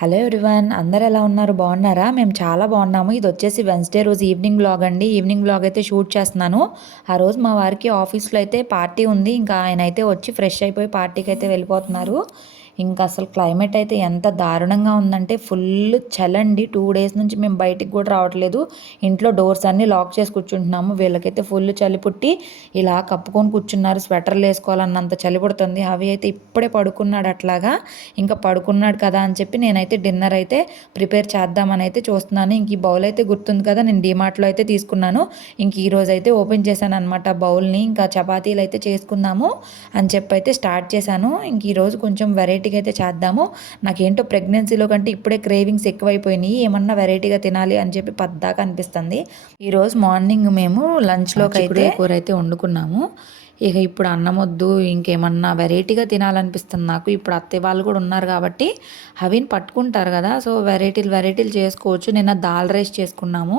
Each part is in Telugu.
హలో ఎవ్రీవన్, అందరు ఎలా ఉన్నారు? బాగున్నారా? మేము చాలా బాగున్నాము. ఇది వచ్చేసి వెన్స్డే రోజు ఈవినింగ్ వ్లాగ్ అండి. ఈవినింగ్ వ్లాగ్ అయితే షూట్ చేస్తున్నాను. ఆ రోజు మా వారికి ఆఫీస్లో అయితే పార్టీ ఉంది. ఇంకా ఆయన అయితే వచ్చి ఫ్రెష్ అయిపోయి పార్టీకి అయితే వెళ్ళిపోతున్నారు. ఇంకా అసలు క్లైమేట్ అయితే ఎంత దారుణంగా ఉందంటే ఫుల్ చలండి. 2 డేస్ నుంచి మేము బయటికి కూడా రావట్లేదు. ఇంట్లో డోర్స్ అన్నీ లాక్ చేసి కూర్చుంటున్నాము. వీళ్ళకైతే ఫుల్ చలి పుట్టి ఇలా కప్పుకొని కూర్చున్నారు. స్వెటర్లు వేసుకోవాలన్నంత చలి పుడుతుంది. అవి అయితే ఇప్పుడే పడుకున్నాడు అట్లాగా. ఇంకా పడుకున్నాడు కదా అని చెప్పి నేనైతే డిన్నర్ అయితే ప్రిపేర్ చేద్దామని అయితే చూస్తున్నాను. ఇంక ఈ బౌల్ అయితే గుర్తుంది కదా, నేను డీమార్ట్లో అయితే తీసుకున్నాను. ఇంక ఈరోజు అయితే ఓపెన్ చేశాను అనమాట బౌల్ని. ఇంకా చపాతీలు అయితే చేసుకుందాము అని చెప్పి అయితే స్టార్ట్ చేశాను. ఇంక ఈరోజు కొంచెం వెరైటీగా అయితే చేద్దాము. నాకేంటో ప్రెగ్నెన్సీలో కంటే ఇప్పుడే క్రేవింగ్స్ ఎక్కువైపోయినాయి. ఏమన్నా వెరైటీగా తినాలి అని చెప్పి పద్దాకా అనిపిస్తుంది. ఈరోజు మార్నింగ్ మేము లంచ్లోకి అయితే కూర అయితే వండుకున్నాము. ఇక ఇప్పుడు అన్నం వద్దు, ఇంకేమన్నా వెరైటీగా తినాలనిపిస్తుంది నాకు. ఇప్పుడు అత్తయ్య వాళ్ళు కూడా ఉన్నారు కాబట్టి అవిని పట్టుకుంటారు కదా, సో వెరైటీలు చేసుకోవచ్చు. నిన్న దాల్ రైస్ చేసుకున్నాము.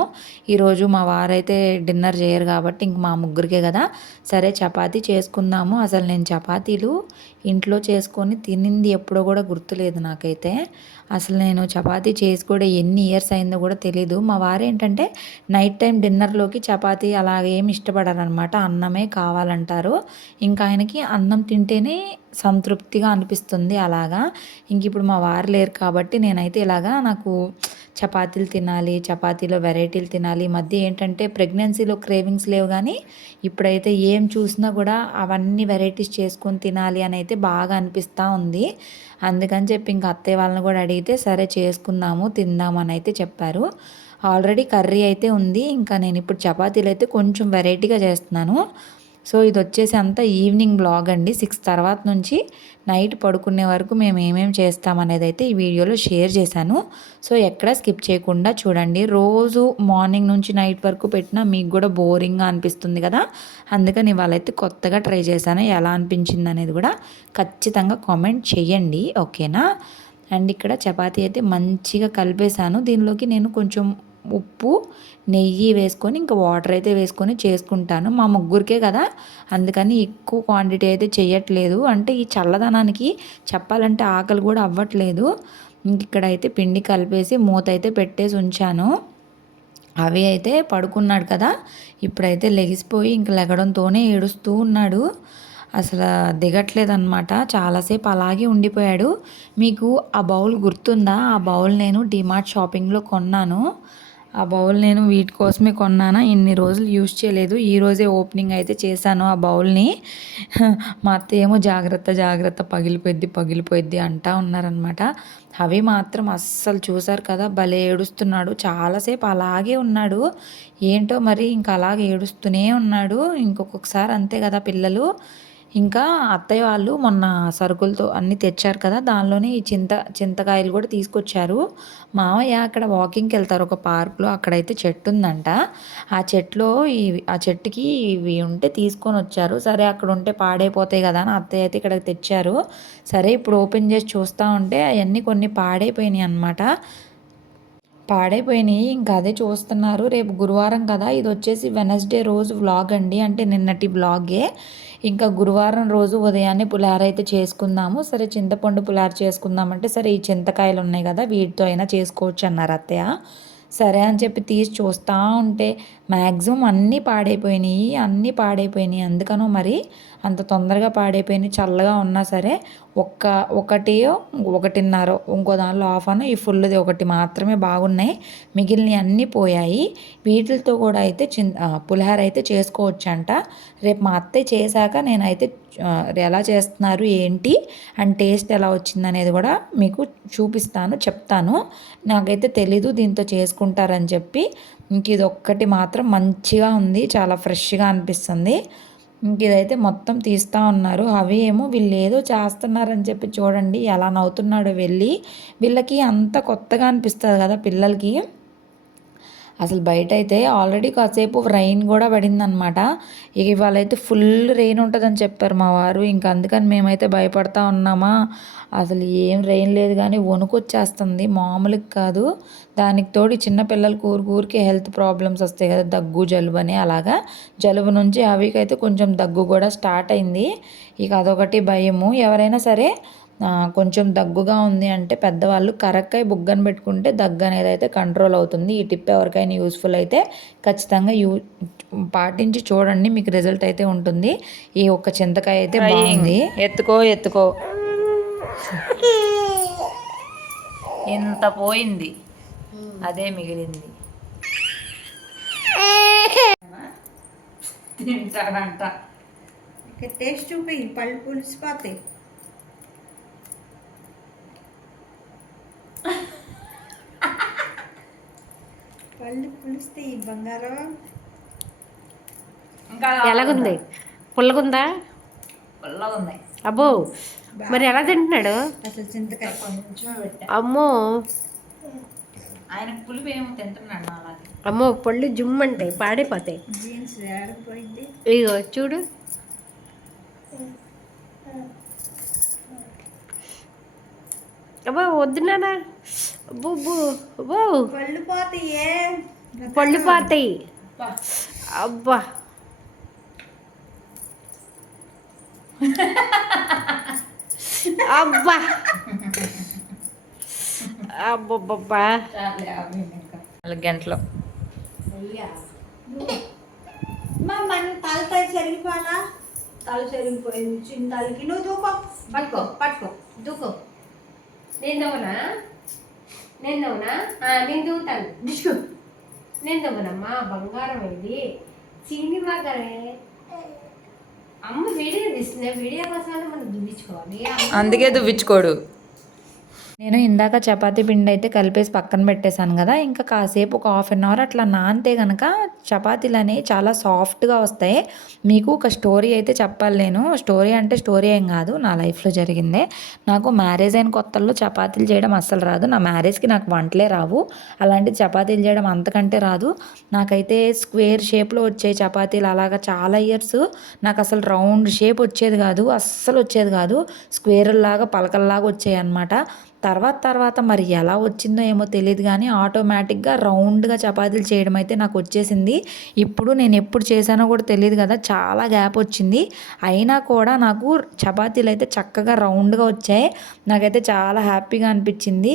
ఈరోజు మా వారైతే డిన్నర్ చేయరు కాబట్టి ఇంక మా ముగ్గురికే కదా, సరే చపాతీ చేసుకుందాము. అసలు నేను చపాతీలు ఇంట్లో చేసుకొని తినింది ఎప్పుడో కూడా గుర్తులేదు నాకైతే. అసలు నేను చపాతీ చేసి కూడా ఎన్ని ఇయర్స్ అయిందో కూడా తెలీదు. మా వారు ఏంటంటే నైట్ టైం డిన్నర్లోకి చపాతీ అలాగేమి ఇష్టపడారనమాట. అన్నమే కావాలంటారు. ఇంకా ఆయనకి అన్నం తింటేనే సంతృప్తిగా అనిపిస్తుంది అలాగా. ఇంక ఇప్పుడు మా వారు లేరు కాబట్టి నేనైతే ఇలాగా నాకు చపాతీలు తినాలి, చపాతీలో వెరైటీలు తినాలి. ఈ మధ్య ఏంటంటే ప్రెగ్నెన్సీలో క్రేవింగ్స్ లేవు కానీ ఇప్పుడైతే ఏం చూసినా కూడా అవన్నీ వెరైటీస్ చేసుకొని తినాలి అని అయితే బాగా అనిపిస్తూ ఉంది. అందుకని చెప్పి ఇంక అత్తయ్య వాళ్ళని కూడా అడిగితే సరే చేసుకుందాము తిందామని అయితే చెప్పారు. ఆల్రెడీ కర్రీ అయితే ఉంది. ఇంకా నేను ఇప్పుడు చపాతీలు అయితే కొంచెం వెరైటీగా చేస్తున్నాను. సో ఇది వచ్చేసి అంతా ఈవినింగ్ బ్లాగ్ అండి. 6 తర్వాత నుంచి నైట్ పడుకునే వరకు మేము ఏమేమి చేస్తామనేది అయితే ఈ వీడియోలో షేర్ చేశాను. సో ఎక్కడ స్కిప్ చేయకుండా చూడండి. రోజు మార్నింగ్ నుంచి నైట్ వరకు పెట్టినా మీకు కూడా బోరింగ్గా అనిపిస్తుంది కదా, అందుకని ఇవాళైతే కొత్తగా ట్రై చేశాను. ఎలా అనిపించింది అనేది కూడా ఖచ్చితంగా కామెంట్ చేయండి, ఓకేనా? అండ్ ఇక్కడ చపాతీ అయితే మంచిగా కలిపేశాను. దీనిలోకి నేను కొంచెం ఉప్పు, నెయ్యి వేసుకొని ఇంకా వాటర్ అయితే వేసుకొని చేసుకుంటాను. మా ముగ్గురికే కదా, అందుకని ఎక్కువ క్వాంటిటీ అయితే చేయట్లేదు. అంటే ఈ చల్లదనానికి చెప్పాలంటే ఆకలి కూడా అవ్వట్లేదు. ఇంక ఇక్కడైతే పిండి కలిపేసి మూత అయితే పెట్టేసి ఉంచాను. అవి అయితే పడుకున్నాడు కదా, ఇప్పుడైతే లెగిసిపోయి ఇంక లెగడంతోనే ఏడుస్తూ ఉన్నాడు. అసలు దిగట్లేదన్నమాట. చాలాసేపు అలాగే ఉండిపోయాడు. మీకు ఆ బౌల్ గుర్తుందా? ఆ బౌల్ నేను డీమార్ట్ షాపింగ్లో కొన్నాను. ఆ బౌల్ నేను వీటి కోసమే కొన్నానా, ఇన్ని రోజులు యూజ్ చేయలేదు. ఈరోజే ఓపెనింగ్ అయితే చేశాను ఆ బౌల్ని. మా అత్త ఏమో జాగ్రత్త జాగ్రత్త పగిలిపోయిద్ది అంటా ఉన్నారనమాట. అవి మాత్రం అస్సలు చూసారు కదా, భలే ఏడుస్తున్నాడు. చాలాసేపు అలాగే ఉన్నాడు. ఏంటో మరి ఇంకా అలాగే ఏడుస్తూనే ఉన్నాడు. ఇంకొకసారి అంతే కదా పిల్లలు. ఇంకా అత్తయ్య వాళ్ళు మొన్న సరుకులతో అన్నీ తెచ్చారు కదా, దానిలోనే ఈ చింతకాయలు కూడా తీసుకొచ్చారు. మామయ్య అక్కడ వాకింగ్కి వెళ్తారు ఒక పార్క్లో, అక్కడైతే చెట్టు ఉందంట. ఆ చెట్టుకి ఇవి ఉంటే తీసుకొని వచ్చారు. సరే అక్కడ ఉంటే పాడైపోతాయి కదా అని అత్తయ్య అయితే ఇక్కడ తెచ్చారు. సరే ఇప్పుడు ఓపెన్ చేసి చూస్తూ ఉంటే అవన్నీ కొన్ని పాడైపోయినాయి అన్నమాట. పాడైపోయినాయి. ఇంకా అదే చూస్తున్నారు. రేపు గురువారం కదా, ఇది వచ్చేసి వెనస్డే రోజు వ్లాగ్ అండి, అంటే నిన్నటి వ్లాగే. ఇంకా గురువారం రోజు ఉదయాన్నే పులిహోర అయితే చేసుకుందాము. సరే చింతపండు పులిహోర చేసుకుందామంటే సరే ఈ చింతకాయలు ఉన్నాయి కదా, వీటితో అయినా చేసుకోవచ్చు అన్నారు అత్తయ్య. సరే అని చెప్పి తీసి చూస్తూ ఉంటే మ్యాక్సిమం అన్నీ పాడైపోయినాయి. అందుకనో మరి అంత తొందరగా పాడైపోయినాయి. చల్లగా ఉన్నా సరే ఒకటిన్నర ఇంకో దానిలో హాఫ్ అను, ఈ ఫుల్ది ఒకటి మాత్రమే బాగున్నాయి. మిగిలినవి అన్నీ పోయాయి. వీటితో కూడా అయితే పులిహోర అయితే చేసుకోవచ్చంట. రేపు మా అత్తయ్య చేశాక నేనైతే ఎలా చేస్తున్నారు ఏంటి అండ్ టేస్ట్ ఎలా వచ్చింది అనేది కూడా మీకు చెప్తాను. నాకైతే తెలీదు దీంతో చేసుకుంటారని చెప్పి. ఇంక ఇది ఒక్కటి మాత్రం మంచిగా ఉంది, చాలా ఫ్రెష్గా అనిపిస్తుంది. ఇంక ఇదైతే మొత్తం తీస్తూ ఉన్నారు. అవి ఏమో వీళ్ళు ఏదో చేస్తున్నారని చెప్పి చూడండి ఎలా నవ్వుతున్నాడో వెళ్ళి. వీళ్ళకి అంత కొత్తగా అనిపిస్తుంది కదా పిల్లలకి. అసలు బయట అయితే ఆల్రెడీ కాసేపు రైన్ కూడా పడిందనమాట. ఇక ఇవాళ అయితే ఫుల్ రెయిన్ ఉంటుందని చెప్పారు మా వారు. ఇంకా అందుకని మేమైతే భయపడతా ఉన్నామా. అసలు ఏం రెయిన్ లేదు కానీ వణుకొచ్చేస్తుంది మామూలుగా కాదు. దానికి తోడు చిన్నపిల్లలకి ఊరికే హెల్త్ ప్రాబ్లమ్స్ వస్తాయి కదా, దగ్గు జలుబు అని. అలాగా జలుబు నుంచి అవికైతే కొంచెం దగ్గు కూడా స్టార్ట్ అయింది. ఇక అదొకటి భయము. ఎవరైనా సరే కొంచెం దగ్గుగా ఉంది అంటే పెద్దవాళ్ళు కరక్కాయ బుగ్గన పెట్టుకుంటే దగ్గు అనేది అయితే కంట్రోల్ అవుతుంది. ఈ టిప్ ఎవరికైనా యూస్ఫుల్ అయితే ఖచ్చితంగా పాటించి చూడండి, మీకు రిజల్ట్ అయితే ఉంటుంది. ఈ ఒక్క చింతకాయ అయితే బాగుంది. ఎత్తుకో ఎత్తుకో ఇంత పోయింది, అదే మిగిలింది. తింటాడంట. టేస్ట్ చూపి, పళ్ళు పులిసిపోతాయి. పళ్ళు పులుస్తాయి బంగారం. ఎలాగుంది? పుల్లగుందా? పుల్లగుంది. అబ్బో, మరి ఎలా తింటున్నాడు? అసలు చింతకాయ కొంచెం పెట్టా. అమ్మో, ఆయన పులుపు ఏమో తింటున్నాడు అలాగే. అమ్మో, పళ్ళు జుమ్మంటాయి, పాడైపోతాయి. జీన్స్ ఏడపోయింది. ఇగో చూడు. అబ్బో వద్దున్నానా, అబ్బో అబ్బో, పళ్ళు పోతాయి. పళ్ళు పోతాయి. అబ్బా, అబ్బా, అబ్బబ్బబ్బా. 4 గంటలు మన తలతో సరిగిపోవాలా? తల సరిగిపోయింది. చిన్న తలకి నువ్వు దూకో, పట్టుకో పట్టుకో దూకో. నేను దవ్వనా? నేను దూతాను. డిస్కు నేను దవ్వనమ్మా, బంగారం ఇది సినిమా కదే. అమ్మ వీడియో తీస్తుంది, వీడియో కోసం మనం దువ్వించుకోవాలి. అందుకే దువ్వించుకోడు. నేను ఇందాక చపాతీ పిండి అయితే కలిపేసి పక్కన పెట్టేశాను కదా, ఇంకా కాసేపు ఒక హాఫ్ అన్ అవర్ అట్లా నానితే కనుక చపాతీలు అనేవి చాలా సాఫ్ట్గా వస్తాయి. మీకు ఒక స్టోరీ అయితే చెప్పాలి. నేను స్టోరీ అంటే స్టోరీ ఏం కాదు, నా లైఫ్లో జరిగిందే. నాకు మ్యారేజ్ అయిన కొత్తల్లో చపాతీలు చేయడం అస్సలు రాదు. నా మ్యారేజ్కి నాకు వంటలే రావు, అలాంటి చపాతీలు చేయడం అంతకంటే రాదు. నాకైతే స్క్వేర్ షేప్లో వచ్చే చపాతీలు అలాగా చాలా ఇయర్స్. నాకు అసలు రౌండ్ షేప్ వచ్చేది కాదు, అస్సలు వచ్చేది కాదు. స్క్వేర్లాగా పలకల్లాగా వచ్చాయి అన్నమాట. తర్వాత మరి ఎలా వచ్చిందో ఏమో తెలియదు కానీ ఆటోమేటిక్గా రౌండ్గా చపాతీలు చేయడం అయితే నాకు వచ్చేసింది. ఇప్పుడు నేను ఎప్పుడు చేశానో కూడా తెలియదు కదా, చాలా గ్యాప్ వచ్చింది. అయినా కూడా నాకు చపాతీలు అయితే చక్కగా రౌండ్గా వచ్చాయి. నాకైతే చాలా హ్యాపీగా అనిపించింది.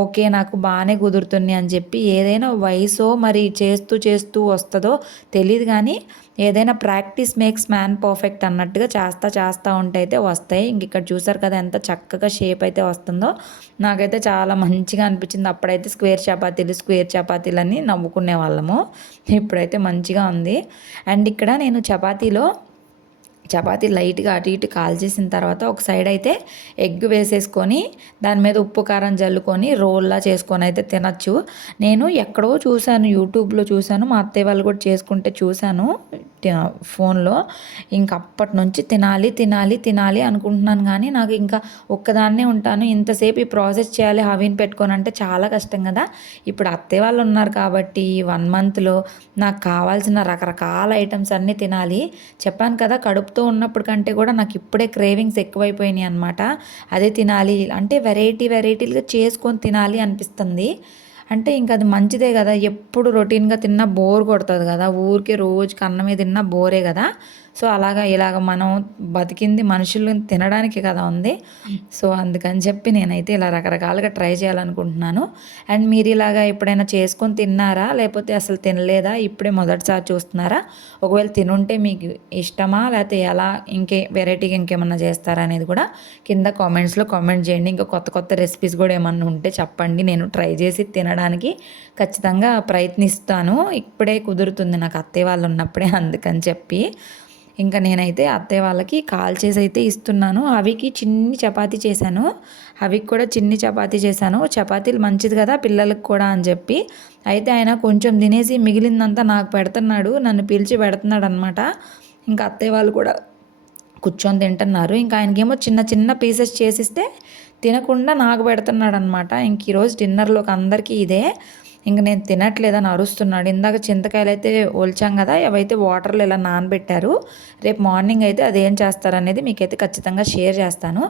ఓకే, నాకు బాగానే కుదురుతుంది అని చెప్పి. ఏదైనా వయసో మరి చేస్తూ చేస్తూ వస్తుందో తెలియదు కానీ ఏదైనా ప్రాక్టీస్ మేక్స్ మ్యాన్ పర్ఫెక్ట్ అన్నట్టుగా చేస్తూ ఉంటే అయితే వస్తాయి. ఇంక ఇక్కడ చూసారు కదా ఎంత చక్కగా షేప్ అయితే వస్తుందో. నాకైతే చాలా మంచిగా అనిపించింది. అప్పుడైతే స్క్వేర్ చపాతీలు అని నవ్వుకునే వాళ్ళము. ఇప్పుడైతే మంచిగా ఉంది. అండ్ ఇక్కడ నేను చపాతీ లైట్గా అటు ఇటు కాల్చేసిన తర్వాత ఒక సైడ్ అయితే ఎగ్ వేసేసుకొని దాని మీద ఉప్పు కారం జల్లుకొని రోల్లా చేసుకొని అయితే తినచ్చు. నేను ఎక్కడో చూశాను, యూట్యూబ్లో చూశాను, మా అత్తయ్య వాళ్ళు కూడా చేసుకుంటే చూశాను ఫోన్లో. ఇంక అప్పటి నుంచి తినాలి అనుకుంటున్నాను కానీ నాకు ఇంకా ఒక్కదాన్నే ఉంటాను, ఇంతసేపు ఈ ప్రాసెస్ చేయాలి హవీని పెట్టుకొని అంటే చాలా కష్టం కదా. ఇప్పుడు అత్తయ్య వాళ్ళు ఉన్నారు కాబట్టి 1 మంత్లో నాకు కావాల్సిన రకరకాల ఐటమ్స్ అన్నీ తినాలి. చెప్పాను కదా, కడుపుతో ఉన్నప్పుడు కంటే కూడా నాకు ఇప్పుడే క్రేవింగ్స్ ఎక్కువైపోయినాయి అనమాట. అదే తినాలి అంటే వెరైటీలుగా చేసుకొని తినాలి అనిపిస్తుంది. అంటే ఇంకా అది మంచిదే కదా, ఎప్పుడు రొటీన్గా తిన్నా బోర్ కొడుతుంది కదా, ఊరికే రోజుకి అన్నమే తిన్నా బోరే కదా. సో ఇలాగ మనం బతికింది మనుషులు తినడానికి కదా ఉంది. సో అందుకని చెప్పి నేనైతే ఇలా రకరకాలుగా ట్రై చేయాలనుకుంటున్నాను. అండ్ మీరు ఇలాగా ఎప్పుడైనా చేసుకొని తిన్నారా, లేకపోతే అసలు తినలేదా, ఇప్పుడే మొదటిసారి చూస్తున్నారా? ఒకవేళ తినుంటే మీకు ఇష్టమా, లేకపోతే ఎలా వెరైటీగా ఇంకేమన్నా చేస్తారా అనేది కూడా కింద కామెంట్స్లో కామెంట్ చేయండి. ఇంకా కొత్త రెసిపీస్ కూడా ఏమన్నా ఉంటే చెప్పండి, నేను ట్రై చేసి తినడానికి ఖచ్చితంగా ప్రయత్నిస్తాను. ఇప్పుడే కుదురుతుంది నాకు అత్తయ్య వాళ్ళు ఉన్నప్పుడే, అందుకని చెప్పి ఇంకా నేనైతే అత్తయ్య వాళ్ళకి కాల్ చేసి అయితే ఇస్తున్నాను. అవికి చిన్ని చపాతీ చేశాను, అవికి కూడా చిన్ని చపాతీ చేశాను. చపాతీలు మంచిది కదా పిల్లలకు కూడా అని చెప్పి అయితే ఆయన కొంచెం తినేసి మిగిలిందంతా నాకు పెడుతున్నాడు, నన్ను పిలిచి పెడుతున్నాడు అనమాట. ఇంకా అత్తయ్య వాళ్ళు కూడా కూర్చొని తింటున్నారు. ఇంకా ఆయనకేమో చిన్న పీసెస్ చేసిస్తే తినకుండా నాకు పెడుతున్నాడు అనమాట. ఇంక ఈరోజు డిన్నర్లోకి అందరికీ ఇదే. ఇంక నేను తినట్లేదని అరుస్తున్నాడు. ఇందాక చింతకాయలు అయితే ఒలిచాం కదా, అవైతే వాటర్లో ఇలా నానబెట్టారు. రేపు మార్నింగ్ అయితే అదేం చేస్తారనేది మీకైతే ఖచ్చితంగా షేర్ చేస్తాను.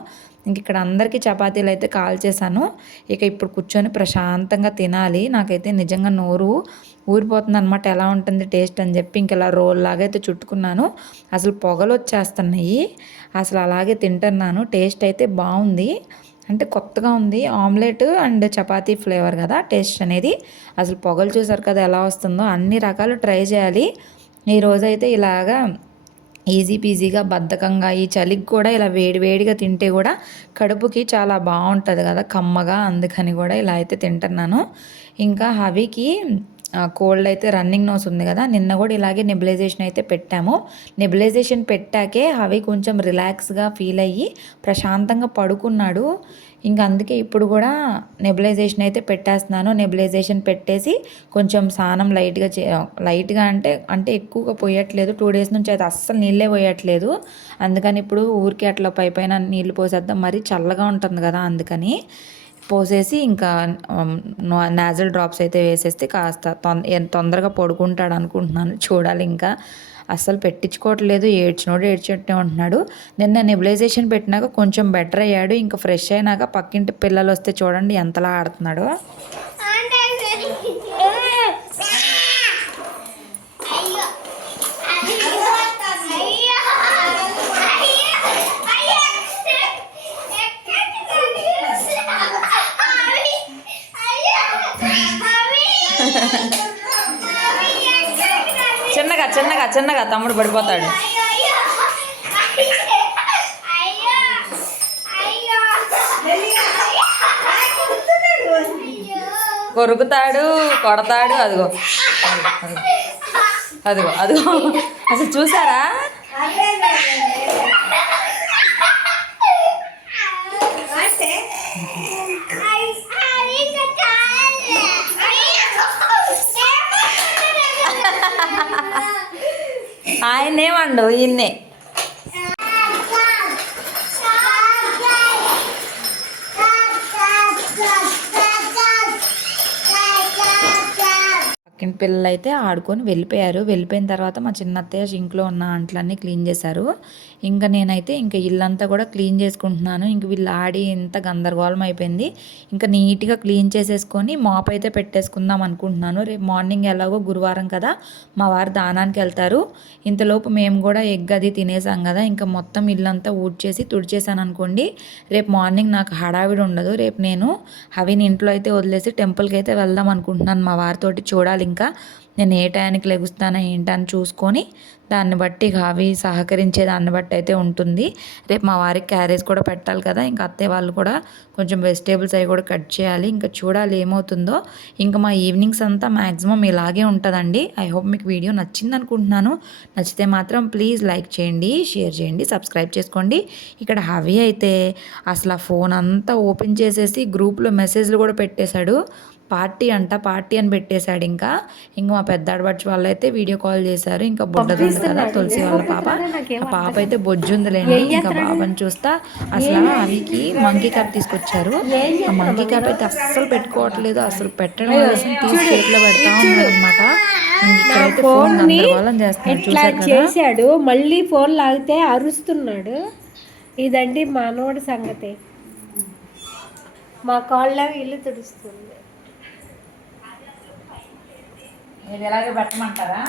ఇంక ఇక్కడ అందరికీ చపాతీలు అయితే కాల్ చేశాను. ఇక ఇప్పుడు కూర్చొని ప్రశాంతంగా తినాలి. నాకైతే నిజంగా నోరు ఊరిపోతుంది అనమాట, ఎలా ఉంటుంది టేస్ట్ అని చెప్పి ఇంక ఇలా రోల్ లాగా అయితే చుట్టుకున్నాను. అసలు పొగలు వచ్చేస్తున్నాయి, అసలు అలాగే తింటున్నాను. టేస్ట్ అయితే బాగుంది, అంటే కొత్తగా ఉంది. ఆమ్లెట్ అండ్ చపాతీ ఫ్లేవర్ కదా టేస్ట్ అనేది. అసలు పొగలు చూసారు కదా ఎలా వస్తుందో. అన్ని రకాలు ట్రై చేయాలి ఈరోజైతే. ఇలాగా ఈజీ పీజీగా బద్ధకంగా ఈ చలికి కూడా ఇలా వేడి వేడిగా తింటే కూడా కడుపుకి చాలా బాగుంటుంది కదా కమ్మగా. అందుకని కూడా ఇలా అయితే తింటున్నాను. ఇంకా హవికి కోల్డ్ అయితే రన్నింగ్ నోస్ ఉంది కదా, నిన్న కూడా ఇలాగే నెబులైజేషన్ అయితే పెట్టాము. నెబులైజేషన్ పెట్టాకే హవి కొంచెం రిలాక్స్గా ఫీల్ అయ్యి ప్రశాంతంగా పడుకున్నాడు. ఇంకా అందుకే ఇప్పుడు కూడా నెబులైజేషన్ అయితే పెట్టేస్తున్నాను. నెబులైజేషన్ పెట్టేసి కొంచెం స్నానం లైట్గా అంటే ఎక్కువగా పోయట్లేదు. 2 days నుంచి అయితే అస్సలు నీళ్ళే పోయట్లేదు. అందుకని ఇప్పుడు ఊరికి అట్లా పైన నీళ్ళు పోసేద్దాం, మరీ చల్లగా ఉంటుంది కదా అందుకని పోసేసి ఇంకా నాజల్ డ్రాప్స్ అయితే వేసేస్తే కాస్త తొందరగా పడుకుంటాడు అనుకుంటున్నాను. చూడాలి, ఇంకా అస్సలు పెట్టించుకోవట్లేదు, ఏడ్చినట్టే ఉంటున్నాడు. నిన్న నెబులైజేషన్ పెట్టినాక కొంచెం బెటర్ అయ్యాడు. ఇంకా ఫ్రెష్ అయినాక పక్కింటి పిల్లలు వస్తే చూడండి ఎంతలా ఆడుతున్నాడు. చిన్నగా తమ్ముడు పడిపోతాడు. కొరుకుతాడు, కొడతాడు. అదిగో అదిగో అదిగో అసలు చూసారా? ఆయన్నేమండు ఈయన్నే. పక్కింటి పిల్లలు అయితే ఆడుకొని వెళ్ళిపోయారు. వెళ్ళిపోయిన తర్వాత మా చిన్న అత్తయ్య సింక్లో ఉన్న అంట్లన్నీ క్లీన్ చేశారు. ఇంకా నేనైతే ఇంకా ఇల్లంతా కూడా క్లీన్ చేసుకుంటున్నాను. ఇంక వీళ్ళు ఆడి ఎంత గందరగోళం అయిపోయింది. ఇంకా నీట్గా క్లీన్ చేసేసుకొని మాప్ అయితే పెట్టేసుకుందాం అనుకుంటున్నాను. రేపు మార్నింగ్ ఎలాగో గురువారం కదా, మా వారు దానానికి వెళ్తారు. ఇంతలోపు మేము కూడా ఎగ్ అది తినేసాం కదా, ఇంకా మొత్తం ఇల్లంతా ఊడ్చేసి తుడిచేసాను అనుకోండి. రేపు మార్నింగ్ నాకు హడావిడి ఉండదు. రేపు నేను హవిని ఇంట్లో అయితే వదిలేసి టెంపుల్కి అయితే వెళ్దాం అనుకుంటున్నాను మా వారితోటి. చూడాలి ఇంకా నేను ఏ టైంకి లెగుస్తానో ఏంటని చూసుకొని దాన్ని బట్టి హవి సహకరించే దాన్ని బట్టి అయితే ఉంటుంది. రేపు మా వారికి క్యారేజ్ కూడా పెట్టాలి కదా, ఇంకా అత్తయ్య వాళ్ళు కూడా కొంచెం వెజిటేబుల్స్ అవి కూడా కట్ చేయాలి. ఇంకా చూడాలి ఏమవుతుందో. ఇంకా మా ఈవినింగ్స్ అంతా మ్యాక్సిమం ఇలాగే ఉంటుందండి. ఐ హోప్ మీకు వీడియో నచ్చింది అనుకుంటున్నాను. నచ్చితే మాత్రం ప్లీజ్ లైక్ చేయండి, షేర్ చేయండి, సబ్స్క్రైబ్ చేసుకోండి. ఇక్కడ హవి అయితే అసలు ఆ ఫోన్ అంతా ఓపెన్ చేసేసి గ్రూప్లో మెసేజ్లు కూడా పెట్టేశాడు. పార్టీ అని పెట్టేశాడు. ఇంకా మా పెద్ద ఆడబడ్చి వాళ్ళు అయితే వీడియో కాల్ చేశారు. ఇంకా బుడ్డది ఉంది కదా తులసి వాళ్ళ పాప, ఆ పాప అయితే బొజ్జుందిలేండి. ఇంకా బాబాని చూస్తా అసలు అవికి మంకీ క్యాప్ తీసుకొచ్చారు. ఆ మంకీ క్యాప్ అయితే అస్సలు పెట్టుకోవట్లేదు, అసలు పెట్టడం తీసి చేతిలో పెడతా ఉన్నాడు అనమాట. ఇక్కడైతే ఫోన్ గందరగోళం చేశాడు. మళ్ళీ ఫోన్ లాగితే అరుస్తున్నాడు. ఇదండి మనోడి సంగతి. మా కాళ్ళ ఇల్లు తుడుస్తుంది. ఎలాగే పెట్టమంటారా?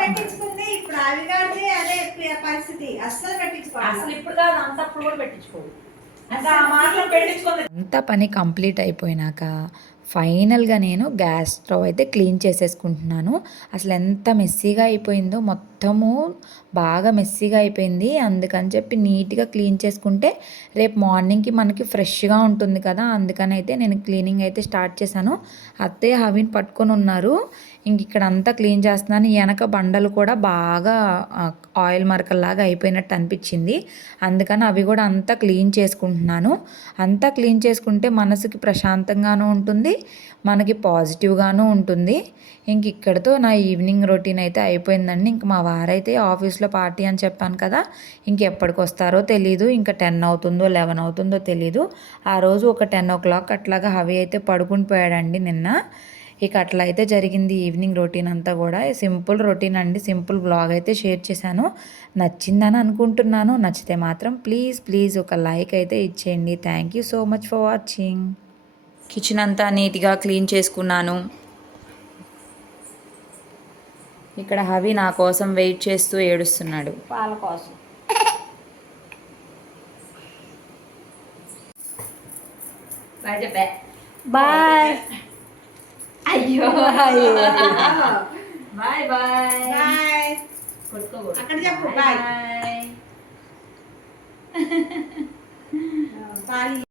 పెట్టించుకుంది ఇప్పుడు అవిగానే అదే పరిస్థితి. అస్సలు పెట్టించుకోవాలి. అసలు ఇప్పుడు కాదు, అంతప్పుడు కూడా పెట్టించుకోదు. అంతా పని కంప్లీట్ అయిపోయినాక ఫైనల్గా నేను గ్యాస్ స్టవ్ అయితే క్లీన్ చేసేసుకుంటున్నాను. అసలు ఎంత మెస్సీగా అయిపోయిందో, మొత్తము బాగా మెస్సీగా అయిపోయింది. అందుకని చెప్పి నీట్గా క్లీన్ చేసుకుంటే రేపు మార్నింగ్కి మనకి ఫ్రెష్గా ఉంటుంది కదా, అందుకని అయితే నేను క్లీనింగ్ అయితే స్టార్ట్ చేశాను. అత్తయ్య హవిని పట్టుకొని ఉన్నారు. ఇంక ఇక్కడ అంతా క్లీన్ చేస్తున్నాను. వెనక బండలు కూడా బాగా ఆయిల్ మరకల్లాగా అయిపోయినట్టు అనిపించింది. అందుకని అవి కూడా అంతా క్లీన్ చేసుకుంటున్నాను. అంతా క్లీన్ చేసుకుంటే మనసుకి ప్రశాంతంగానూ ఉంటుంది, మనకి పాజిటివ్గాను ఉంటుంది. ఇంక ఇక్కడితో నా ఈవినింగ్ రొటీన్ అయితే అయిపోయిందండి. ఇంక మా వారైతే ఆఫీస్లో పార్టీ అని చెప్పాను కదా, ఇంకెప్పటికి వస్తారో తెలీదు. ఇంకా 10 అవుతుందో 11 అవుతుందో తెలీదు. ఆ రోజు ఒక 10 o'clock అట్లాగా హవి అయితే పడుకుని పోయాడండి నిన్న. ఇక అట్లా అయితే జరిగింది ఈవినింగ్ రొటీన్ అంతా కూడా. సింపుల్ రొటీన్ అండి, సింపుల్ వ్లాగ్ అయితే షేర్ చేశాను. నచ్చిందని అనుకుంటున్నాను. నచ్చితే మాత్రం ప్లీజ్ ఒక లైక్ అయితే ఇచ్చేయండి. Thank you so much for watching. Kitchen అంతా నీట్గా క్లీన్ చేసుకున్నాను. ఇక్కడ హవి నా కోసం వెయిట్ చేస్తూ ఏడుస్తున్నాడు. పాల కోసం. బాయ్. అయ్యో బాయ్ బాయ్ బాయ్. అక్కడ చెప్పు బాయ్. పాలు